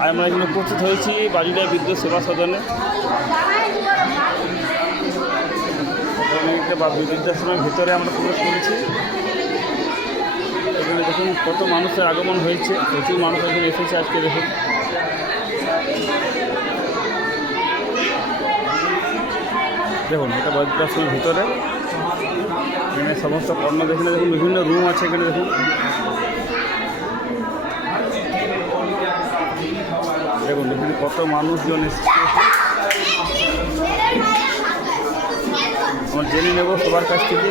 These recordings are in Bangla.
আর আমরা এখানে উপস্থিত হয়েছি বাজুড়িয়া বিদ্যুৎ সেবা সদনে বা বৃদ্ধাশ্রমের ভিতরে আমরা প্রবেশ করেছি। এখানে দেখুন কত মানুষের আগমন হয়েছে, প্রচুর মানুষ এখানে এসেছে আজকে। দেখুন দেখুন এটা বৃদ্ধাশ্রমের ভিতরে, এখানে সমস্ত কর্ম দেখুন, দেখুন বিভিন্ন রুম আছে এখানে। দেখুন দেখুন এখানে কত মানুষজন এসেছে। আমরা জেনে নেব সবার কাছ থেকে।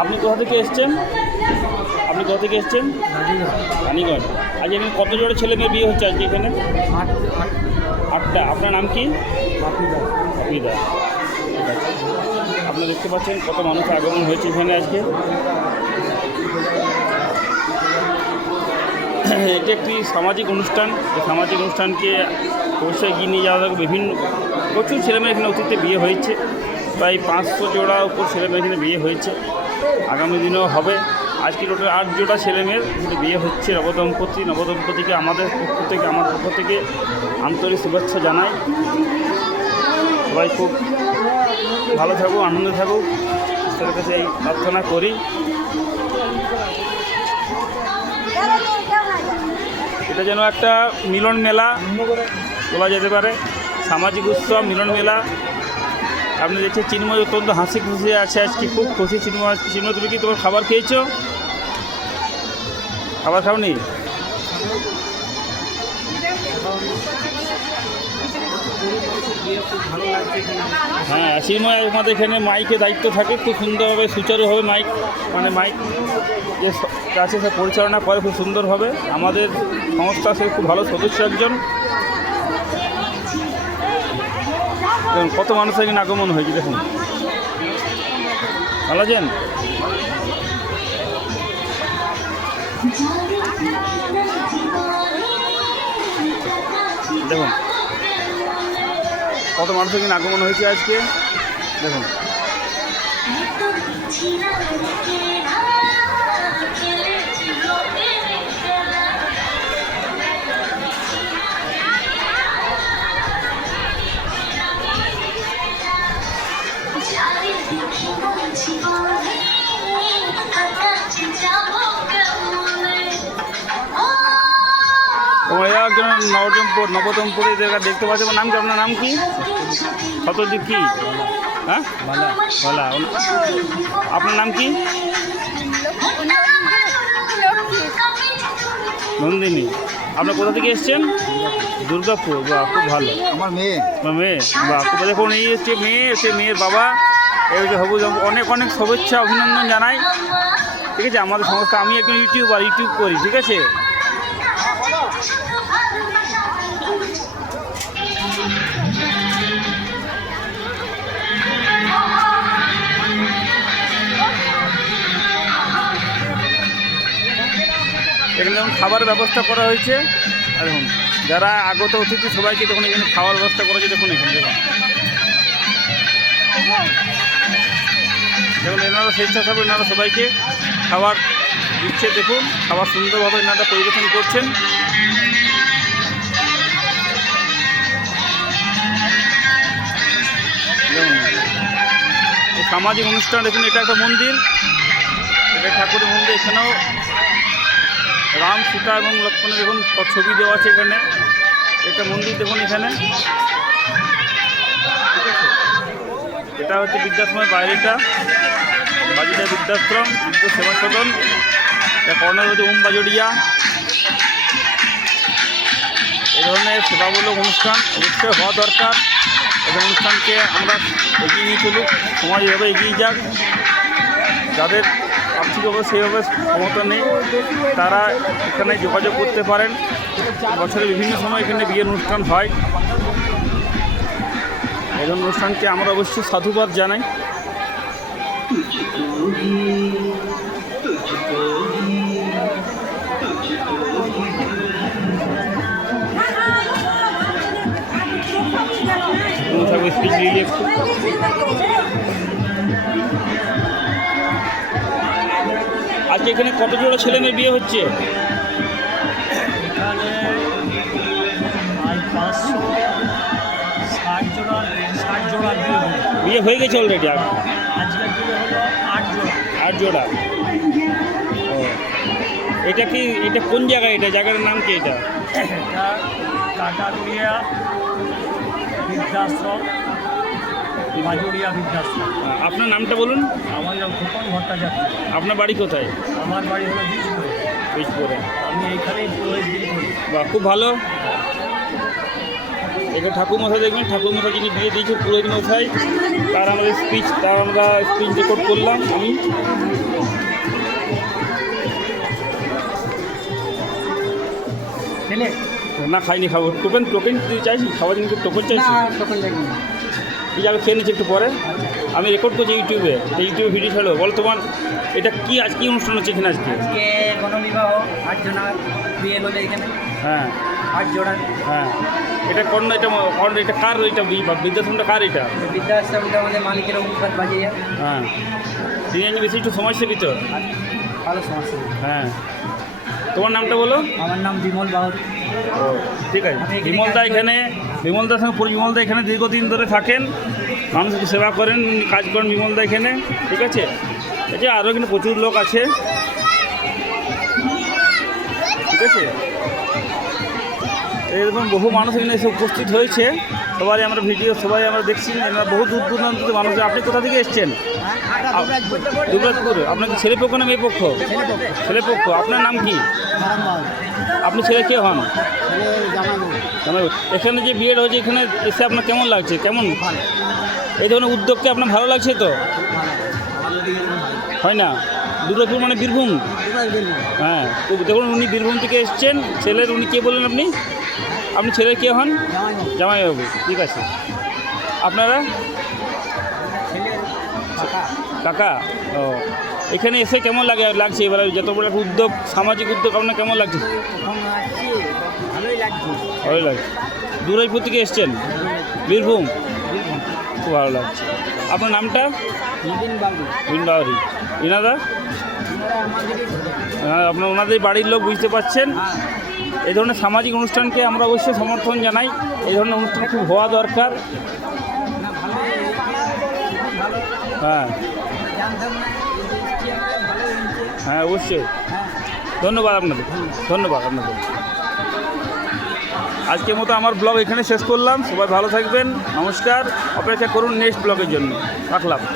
আপনি কোথা থেকে এসছেন? আপনি কোথা থেকে এসছেন? রানীগঞ্জ। আজ এখানে কত জোড়া ছেলে মেয়ে বিয়ে হচ্ছে আজকে এখানে? 8টা। আপনার নাম কি? বাপিদা। ঠিক আছে, আপনি দেখতে পাচ্ছেন কত মানুষ আগমন হয়েছে এখানে আজকে। এটি একটি সামাজিক অনুষ্ঠান। এই সামাজিক অনুষ্ঠানকে অবশ্যই এগিয়ে নিয়ে যাওয়া যাবে। প্রচুর ছেলেমেয়ে এখানে অতীতে বিয়ে হয়েছে, প্রায় 500 জোড়া উপর ছেলেমেয়ে এখানে বিয়ে হয়েছে। আগামী দিনেও হবে। আজকে টোটাল 8 জোড়া ছেলেমেয়ের বিয়ে হচ্ছে। নবদম্পতিকে আমাদের পক্ষ থেকে, আমার পক্ষ থেকে আন্তরিক শুভেচ্ছা জানাই। সবাই খুব ভালো থাকুক, আনন্দে থাকুক, ঈশ্বরের কাছে এই প্রার্থনা করি। এটা যেন একটা মিলন মেলা বলা যেতে পারে, সামাজিক উৎসব, মিলন মেলা। আপনি দেখছেন চিন্ময় অত্যন্ত হাসি খুশি আছে আজকে, খুব খুশি চিন্ময়। তুমি কি তোমার খাবার খেয়েছো? খাবার খাওনি? হ্যাঁ, চিন্ময় আমাদের এখানে মাইকের দায়িত্ব থাকে, খুব সুন্দরভাবে সুচারুভাবে মাইক যে আছে সে পরিচালনা করে খুব সুন্দরভাবে। আমাদের সংস্থা সে খুব ভালো সদস্য একজন। দেখুন কত মানুষ এখানে আগমন হয়েছে। দেখুন ভালো আছেন? দেখুন কত মানুষ এখানে আগমন হয়েছে আজকে। দেখুন তোমার একজন নবদম্পতি দেখতে পাচ্ছি। নাম কি? আপনার নাম কি? শতদ্বীপ কি? হ্যাঁ, ভালা। আপনার নাম কি? নন্দিনী। আপনার কোথা থেকে এসছেন? দুর্গাপুর। বাহ, খুব ভালো। আমার মেয়ে। বাহ, খুব। দেখুন এই হচ্ছে মেয়ে, সে মেয়ের বাবা। এই হচ্ছে হবু। অনেক অনেক শুভেচ্ছা, অভিনন্দন জানাই। ঠিক আছে, আমাদের সংস্থা, আমি একজন ইউটিউব করি। ঠিক আছে, এখানে যেমন খাবারের ব্যবস্থা করা হয়েছে। আর দেখুন যারা আগত অতিথি সবাইকে দেখুন এখানে খাওয়ার ব্যবস্থা করা হয়েছে। দেখুন এখানে দেখুন এনারা স্বেচ্ছাসেবক, এনারা সবাইকে খাবার দিচ্ছে। দেখুন খাবার সুন্দরভাবে এনারা পরিবেশন করছেন। দেখুন এই সামাজিক অনুষ্ঠান। দেখুন এটা একটা মন্দির, এটা ঠাকুরের মন্দির। এখানেও রাম, সীতা এবং লক্ষ্মণের দেখুন ছবি দেওয়া আছে এখানে। একটা মন্দির দেখুন এখানে। ঠিক আছে, এটা হচ্ছে বৃদ্ধাশ্রমের বাইরেটা, বাজুড়িয়া বৃদ্ধাশ্রম বিদ্যুৎ সেবা সদন। এটা কর্নার হচ্ছে ওম বাজুড়িয়া। এই ধরনের সেবামূলক অনুষ্ঠান অবশ্যই হওয়া দরকার। এই অনুষ্ঠানকে আমরা এগিয়ে নিয়ে চলুক, সমাজ এভাবে এগিয়ে যাক। যাদের আর্থিকভাবে সেইভাবে ক্ষমতা নেই তারা এখানে যোগাযোগ করতে পারেন। বছরের বিভিন্ন সময় এখানে বিয়ের অনুষ্ঠান হয়। এই অনুষ্ঠানকে আমরা অবশ্যই সাধুবাদ জানাই। স্পিচ নিয়ে একটু আজকে এখানে কত জোড়া ছেলে মেয়ে বিয়ে হচ্ছে? বিয়ে হয়ে গেছে অলরেডি? আজকের দিনে হলো 8 জোড়া। 8 জোড়া। ও, এটা কি, এটা কোন জায়গায়, এটা জায়গার নাম কি এটা? এটা কাটাকুড়িয়া বৃদ্ধাশ্রম, মাজুরিয়া বৃদ্ধাশ্রম। আপনার নামটা বলুন। আমার নাম খোকন ভট্টাচার্য। আপনার বাড়ি কোথায়? আমার বাড়ি হলো বীজপুরে। বীজপুরে। আমি এইখানেই পুরোহিত করি। বাহ, খুব ভালো। এখানে ঠাকুরমশাই দেখবেন, ঠাকুরমশাই যিনি বিয়ে দিয়েছে পুরোহিত মশাই, তার আমরা স্পিচ রেকর্ড করলাম আমি। ছেলে না, খাইনি, খাবো। টোকেন চাইছি, খাবার জন্য টোকেন চাইছি। তখন দেখুন এই যাবে, খেয়ে নিচ্ছি একটু পরে। আমি রেকর্ড করছি ইউটিউবে, ইউটিউবে ভিডিও ছাড়ো। বলো তোমার এটা কি, আজ কি অনুষ্ঠান হচ্ছে এখানে আজকে? আজকে গণবিবাহ 8 জনা বিয়ে হলো এখানে। হ্যাঁ 8 জোড়া। হ্যাঁ, এটা কোন, এটা কার, এটা বৃদ্ধাশ্রমটা কার এটা? বৃদ্ধাশ্রমটা আমাদের মালিকের অঙ্কুপাত বাজিয়ে। হ্যাঁ, তিনি বেশি একটু সমাজসেবী তো। ভালো সমস্যা। হ্যাঁ, তোমার নামটা বলো। আমার নাম বিমল বাউরি। ও, ঠিক আছে। বিমলদা এখানে, বিমলদার সঙ্গে বিমলদা এখানে দীর্ঘদিন ধরে থাকেন, মানুষকে সেবা করেন, কাজ করেন বিমলদা এখানে। ঠিক আছে, এই যে আরও এখানে প্রচুর লোক আছে। ঠিক আছে, এরকম বহু মানুষ এখানে এসে উপস্থিত হয়েছে। সবাই আমরা ভিডিও, সবাই আমরা দেখছি, এনারা বহু দূর দূরান্ত থেকে মানুষ। আপনি কোথা থেকে এসছেন? দুবরাজপুর। আপনার কি ছেলে পক্ষ না মেয়ে পক্ষ? ছেলে পক্ষ। আপনার নাম কি? আপনি ছেলে কে হন? জামাই। এখানে যে বিয়ে হয়েছে, এখানে এসে আপনার কেমন লাগছে? কেমন এই ধরনের উদ্যোগকে আপনার ভালো লাগছে তো? হয় না? দুর্গাপুর মানে বীরভূম? হ্যাঁ, তো দেখুন উনি বীরভূম থেকে এসছেন। ছেলের, উনি কে বললেন আপনি? আপনি ছেলে কে হন? জামাইবাবু। ঠিক আছে। আপনারা? কাকা। ও, এখানে এসে কেমন লাগছে এবার যত বড় একটা উদ্যোগ, সামাজিক উদ্যোগ, আপনার কেমন লাগছে? ভালোই লাগছে। দুর্গাপুর থেকে এসছেন, বীরভূম। খুব ভালো লাগছে। আপনার নামটা? বিন বাউরি। ইনাদা? আপনার ওনাদের বাড়ির লোক, বুঝতে পারছেন। এই ধরনের সামাজিক অনুষ্ঠানকে আমরা অবশ্যই সমর্থন জানাই। এই ধরনের অনুষ্ঠান খুব হওয়া দরকার। হ্যাঁ হ্যাঁ, অবশ্যই। ধন্যবাদ আপনাদের, ধন্যবাদ আপনাদের। আজকের মতো আমার ব্লগ এখানে শেষ করলাম। সবাই ভালো থাকবেন, নমস্কার। অপেক্ষা করুন নেক্সট ব্লগের জন্য। রাখলাম।